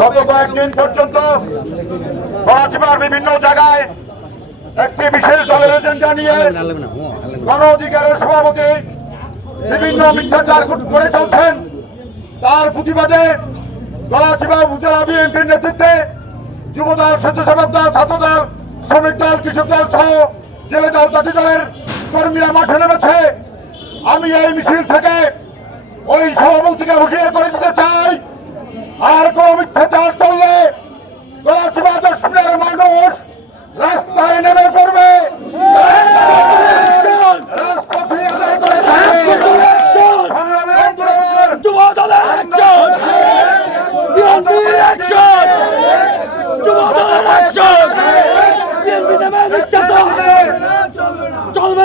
গত কয়েকদিন পর্যন্ত করাচিবার বিভিন্ন জায়গায় একটি বিশেষ দলের এজেন্ডা নিয়ে গণ অধিকারের সভাপতি বিভিন্ন মিথ্যাচার করে চলছেন। তার প্রতিবাদে গলাচিবা উপজেলা বিএনপির নেতৃত্বে যুবদল, স্বেচ্ছাসেবক দল, ছাত্রদল, শ্রমিক দল, কৃষক দল সহ জেলে দল, জাতি দলের কর্মীরা মাঠে নেমেছে। আমি এই মিছিল থেকে ওই সভাপতিকে হুঁশিয়ার করে দিতে চাই। আর কোন মিথ্যাচার চললে গলাচিবা দশ মিনিটের মানুষ রাস্তায় নেমে পড়বে রাজপথে আদায় করে থাকবে। সংগ্রামী আন্দোলন চলবে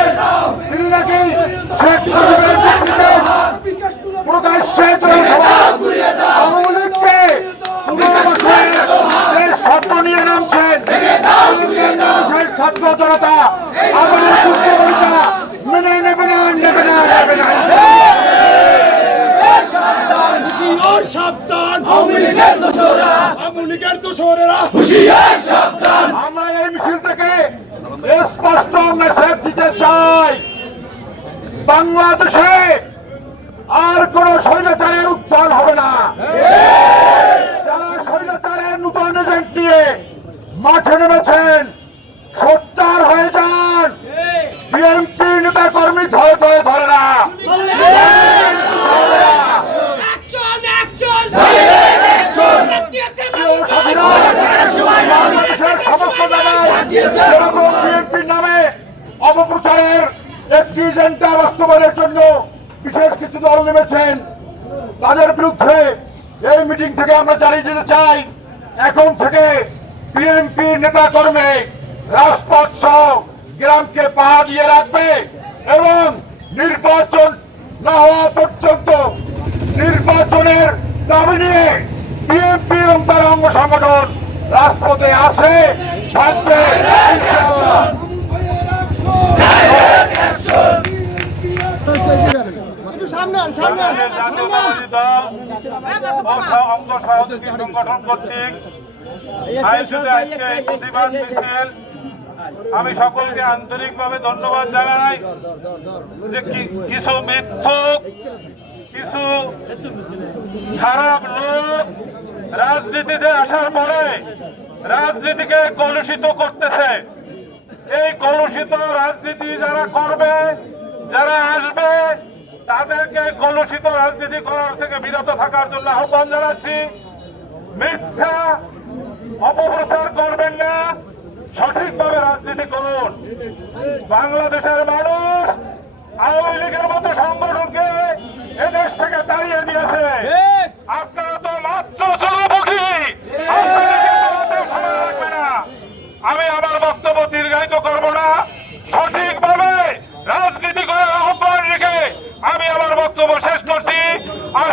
ছাত্র জনতা। আমাদের দুর্বলতা মেনে নেবে না নেবে না নেবে না। হুশিয়ার সাবধান। আওয়ামী লীগের দোসরা আওয়ামী লীগের দোসরেরা হুশিয়ার সাবধান। আমরা এই মিছিল থেকে স্পষ্ট মেসেজ দিতে চাই। বাংলাদেশে আর কোন স্বৈরাচারের উত্থান হবে না। যারা স্বৈরাচারের নূতন এজেন্ট নিয়ে মাঠে নেমেছেন বিএনপির নামে অপপ্রচারের একটি এজেন্ডা বাস্তবায়নের জন্য বিশেষ কিছু দল নেমেছেন। তাদের বিরুদ্ধে এই মিটিং থেকে আমরা জানিয়ে দিতে চাই, এখন থেকে বিএনপির নেতা কর্মী রাজপথ সহ গ্রামকে পাহা দিয়ে রাখবে এবং নির্বাচন না হওয়া পর্যন্ত নির্বাচনের দাবি নিয়ে বিএনপি এবং তার অঙ্গ সংগঠন রাজপথে আছে, থাকবে। সংগঠন কর্তৃক আজকে এই প্রতিবাদ মিছিল আমি সকলকে আন্তরিকভাবে ধন্যবাদ জানাই যে কিছু মিথ্যুক, কিছু খারাপ লোক রাজনীতিতে আসার পরে রাজনীতিকে কলুষিত করতেছে। এই কলুষিত রাজনীতি যারা করবে, যারা আসবে তাদেরকে কলুষিত রাজনীতি করার থেকে বিরত থাকার জন্য আহ্বান জানাচ্ছি। মিথ্যা অপপ্রচার করবেন না, সঠিকভাবে রাজনীতি করুন। বাংলাদেশের মানুষ আওয়ামী লীগের মতো সংগঠনকে আর